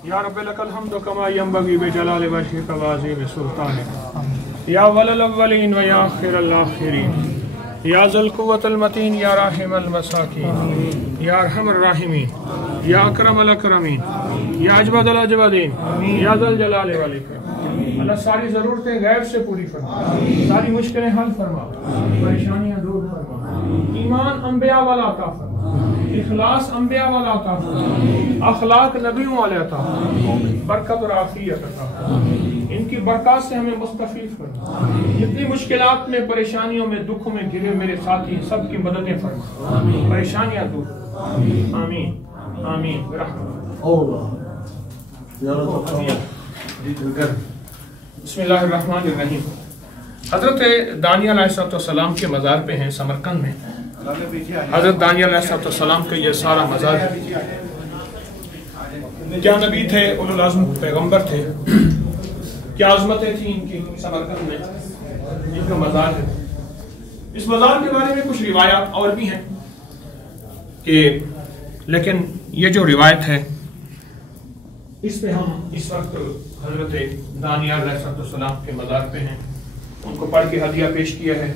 या रब्बी लकल हम्दु कमा यंबगी बिजलाल वजहिक व अज़ीम सुल्तानिक या वलल अव्वलीन व या आखिरल आखिरीन या ज़ुल कुव्वतिल मतीन या राहिमल मसाकीन या अरहमर राहिमीन या अकरमल अकरमीन या अजवदल अजवदीन या ज़ुल जलाल वल इकराम। अल्लाह सारी ज़रूरतें गैब से पूरी फरमा, सारी मुश्किलें हल फरमा, परेशानियां दूर फरमा, ईमान अंबिया वाला अता फरमा, इखलास अंबिया वाला अता फरमा, अखलाक नबियों वाले अता फरमा, बरकत और आफियत अता फरमा। इनकी बरकत से हमें मुस्तफीद फरमा। जितनी मुश्किलात में, परेशानियों में, दुखों में घिरे मेरे साथी सबकी मददें फरमा, परेशानियां दूर। आमीन आमीन। बिस्मिल्लाहिर्रहमानिर्रहीम। हज़रत दानियल अलैहिस्सलाम के मज़ार पे हैं समरकंद में। हज़रत दानियल अलैहिस्सलाम का ये सारा मज़ार क्या नबी थे, उलुल अज़्म पैगंबर थे, क्या अज़मतें थी इनकी समरकंद में इनका मज़ार है। इस मज़ार के बारे में कुछ रिवायात और भी हैं कि, लेकिन ये जो रिवायत है इस पे हम इस वक्त हज़रत दानियल अलैहिस्सलाम के मज़ार पे हैं। उनको पढ़ के हदिया पेश किया है।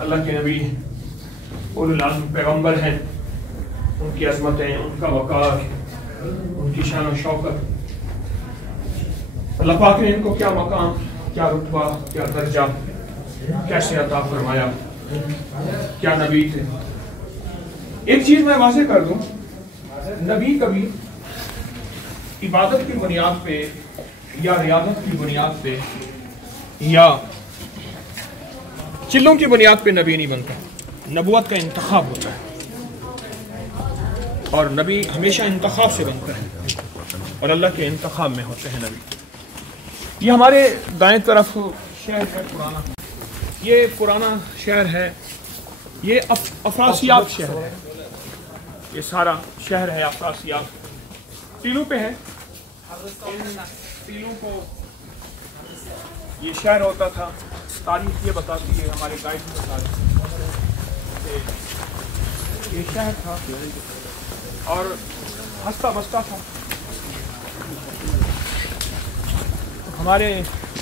अल्लाह के नबी उलुल अज़्म पैगंबर हैं, उनकी अज़मतें, उनका वक़ार, उनकी शान और शौकत, अल्लाह पाक ने इनको क्या मकाम, क्या रुतबा, क्या दर्जा कैसे अता फरमाया, क्या नबी थे। एक चीज मैं वाज़ेह कर दूं, नबी कभी इबादत की बुनियाद पे या रियादत की बुनियाद पे या चिल्लों की बुनियाद पे नबी नहीं बनता। नबुवत का इंतखाब होता है और नबी हमेशा इंतखाब से बनता है और अल्लाह के इंतखाब में होते हैं नबी। ये हमारे दाएं तरफ शहर है पुराना, ये पुराना शहर है, ये अफरासियाब शहर है, ये सारा शहर है अफरासियाब। टीलों पे है, टीलों को ये शहर होता था। तारीख ये बताती है, हमारे गाइड में बता रहे ये शहर था और हंसता बसता था। हमारे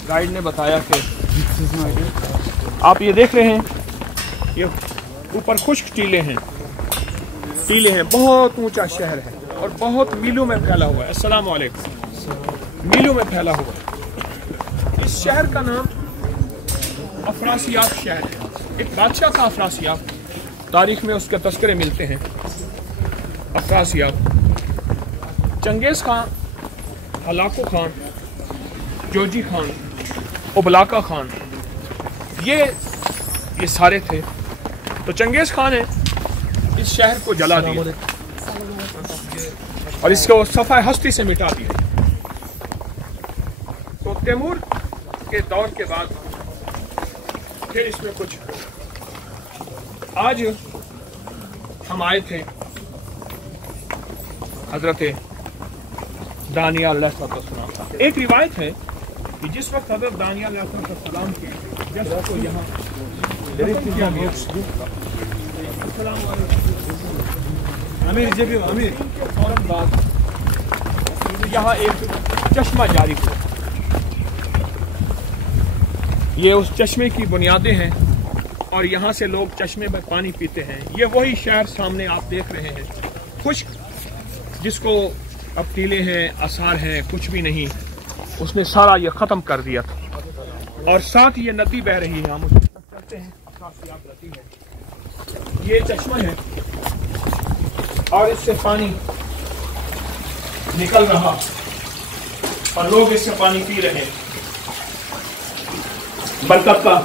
गाइड ने बताया कि आप ये देख रहे हैं, ये ऊपर खुश्क टीले हैं, बहुत ऊंचा शहर है और बहुत मीलों में फैला हुआ है। अस्सलाम वालेकुम। मीलों में फैला हुआ है। इस शहर का नाम अफरासियाब शहर है। एक बादशाह था अफरासियाब, तारीख में उसके तस्करे मिलते हैं। अफरासियाब चंगेज खान, हलाको खान, जोजी खान, उबलाका खान, ये सारे थे। तो चंगेज खान ने इस शहर को जला दिया और इसको सफ़ा हस्ती से मिटा दिया। तो तैमूर के दौर के बाद फिर इसमें कुछ, आज हम आए थे हजरत दानियल अलैहिस्सलाम। एक रिवायत है कि जिस वक्त हजरत दानियल अलैहिस्सलाम के जब को यहाँ फौरन बाद यहाँ एक चश्मा जारी हुआ। ये उस चश्मे की बुनियादें हैं और यहाँ से लोग चश्मे में पानी पीते हैं। ये वही शहर सामने आप देख रहे हैं, खुश्क, जिसको अब टीले हैं, आसार हैं, कुछ भी नहीं, उसने सारा ये ख़त्म कर दिया था। और साथ ये नदी बह रही है, हम उसके तक चलते हैं। नदी है, ये चश्मा है और इससे पानी निकल रहा और लोग इससे पानी पी रहे हैं। बरकत का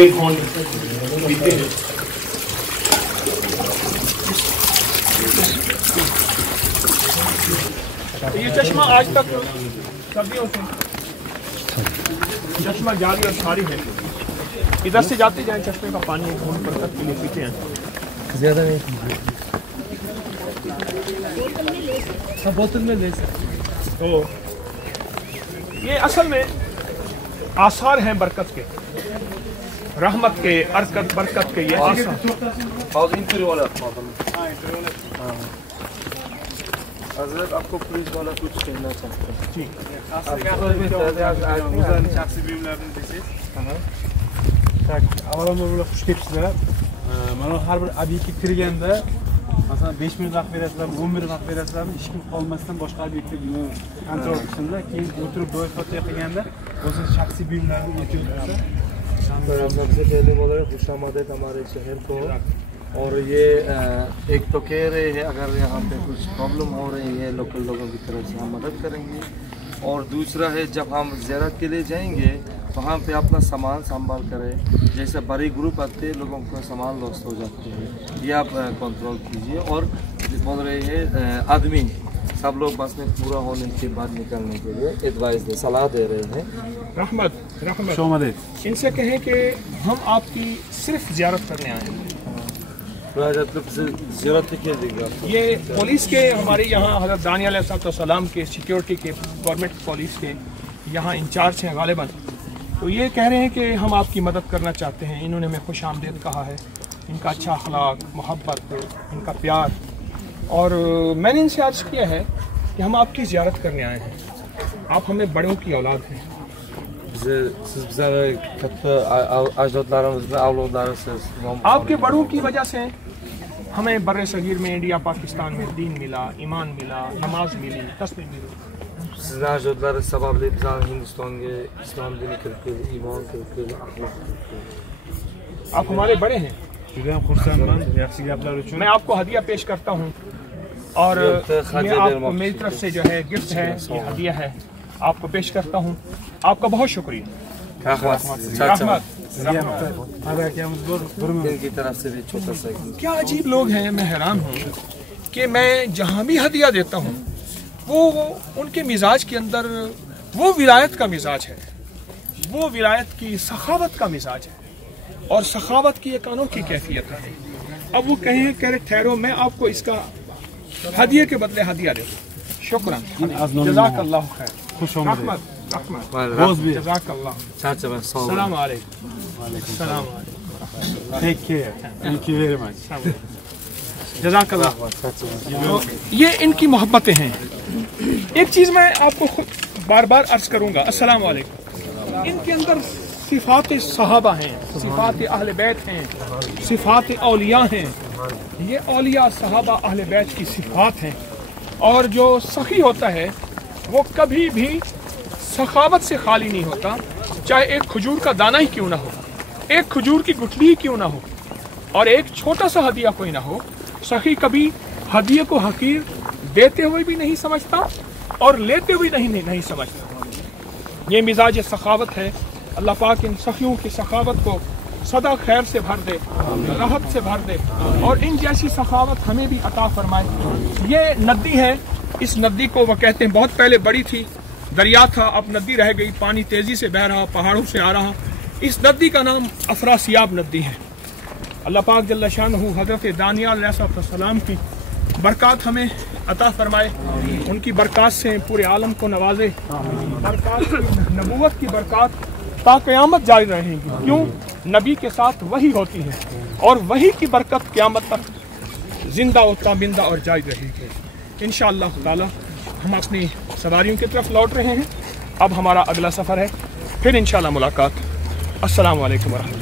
एक घोंट पीते हैं। ये चश्मा आज तक सदियों से चश्मा जारी और सारी है। इधर से जाते जाए चश्मे का पानी एक घोंट बरकत के लिए पीते हैं। ज्यादा नहीं, बोतल में ले सकते। तो ये असल में आसार हैं बरकत के, रहमत के, अरकत बरकत के। ये حضرت آپ کو پولیس والا کچھ کہنا چاہتے ہیں؟ جی avvalambor xush kelibsizlar. Mana har bir obyektga kirganda masalan 5 minut vaqt berasizlarmi, 10 minut vaqt berasizlarmi, hech kim qolmasdan boshqa obyektga kontrol qilsinlar. Keyin o'tirib ro'yxatga qilganda o'zini shaxsiy buyumlarini o'tkazib सबसे पहले बोल रहे खुश आमदेद हमारे शहर को। और ये एक तो कह रहे हैं अगर यहाँ पे कुछ प्रॉब्लम हो रही है लोकल लोगों की तरफ से हम मदद करेंगे। और दूसरा है जब हम ज़ियारत के लिए जाएंगे वहाँ पे अपना सामान संभाल करें, जैसे बड़ी ग्रुप आते हैं लोगों का सामान लॉस्ट हो जाते हैं, ये आप कंट्रोल कीजिए। और बोल रहे हैं आदमी सब लोग बस में पूरा होने के बाद निकलने के लिए एडवाइस दे सलाह दे रहे हैं। रहमत इनसे कहें कि हम आपकी सिर्फ ज़ियारत करने आए हैं। ये पुलिस के हमारे यहाँ हज़रत दानियाल अलैहिस्सलाम के सिक्योरिटी के गवर्नमेंट पुलिस के यहाँ इंचार्ज हैं गालिबन, तो ये कह रहे हैं कि हम आपकी मदद करना चाहते हैं। इन्होंने हमें खुश आमदेद कहा है, इनका अच्छा अखलाक, मोहब्बत, इनका प्यार। और मैंने इनसे अर्ज़ किया है कि हम आपकी ज़ियारत करने आए हैं, आप हमें बड़ों की औलाद हैं। आपके बड़ों की वजह से हमें बर्रे सगीर में, इंडिया पाकिस्तान में दीन मिला, ईमान मिला, नमाज मिली, तस्बीह मिली। आप हमारे बड़े हैं, मैं आपको हदिया पेश करता हूँ। और ये आपको मेरी तरफ से जो है गिफ्ट है, ये हदिया है, आपको पेश करता हूँ। आपका बहुत शुक्रिया। क्या अजीब लोग हैं, मैं हैरान हूँ कि मैं जहाँ भी हदिया देता हूँ वो उनके मिजाज के अंदर वो विलायत का मिजाज है, वो विलायत की सखावत का मिजाज है। और सखावत की एक अनोखी कैफियत है। अब वो कह रहे ठहरो, मैं आपको इसका हदिये के बदले हदिया देता हूँ। शुक्रान, जज़ाकल्लाह खैर, खुश रहमत, जज़ाकल्लाह, सलाम अलैकुम, सलाम अलैकुम, take care, thank you very much, जज़ाकल्लाह। ये इनकी मोहब्बतें हैं। एक चीज़ मैं आपको खुद बार बार अर्ज करूँगा, अस्सलाम वालेकुम। इनके अंदर सिफ़ात सहाबा हैं, सिफ़ात अहले बैत हैं, सिफ़ात औलिया हैं। ये औलिया सहाबा अहले बैत की सिफ़ात हैं। और जो सखी होता है वो कभी भी सखावत से खाली नहीं होता, चाहे एक खजूर का दाना ही क्यों ना हो, एक खजूर की गुठली ही क्यों ना हो, और एक छोटा सा हदिया कोई ना हो। सखी कभी हदिये को हकीर देते हुए भी नहीं समझता और लेते हुए नहीं समझता। ये मिजाज सखावत है। अल्लाह पाक इन सखियों की सखावत को सदा खैर से भर दे, राहत से भर दे, और इन जैसी सखावत हमें भी अता फरमाए। ये नदी है, इस नदी को वो कहते हैं बहुत पहले बड़ी थी, दरिया था, अब नदी रह गई, पानी तेज़ी से बह रहा, पहाड़ों से आ रहा। इस नदी का नाम अफरासियाब नदी है। अल्लाह पाक जल्ल शानहू हज़रत दानियाल अलैहिस्सलाम की बरक़ात हमें अता फरमाए, उनकी बरक़ात से पूरे आलम को नवाजे। बरक़ात नबूवत की बरक़ात ता क़यामत जारी रहेगी। क्यों? नबी के साथ वही होती है और वही की बरकत क़यामत तक जिंदा और ताबिंदा और जारी रहेगी। इंशाअल्लाह ताला हम अपनी सवारियों की तरफ लौट रहे हैं। अब हमारा अगला सफ़र है, फिर इंशाअल्लाह मुलाकात। अस्सलामु अलैकुम वरहमतुल्लाह।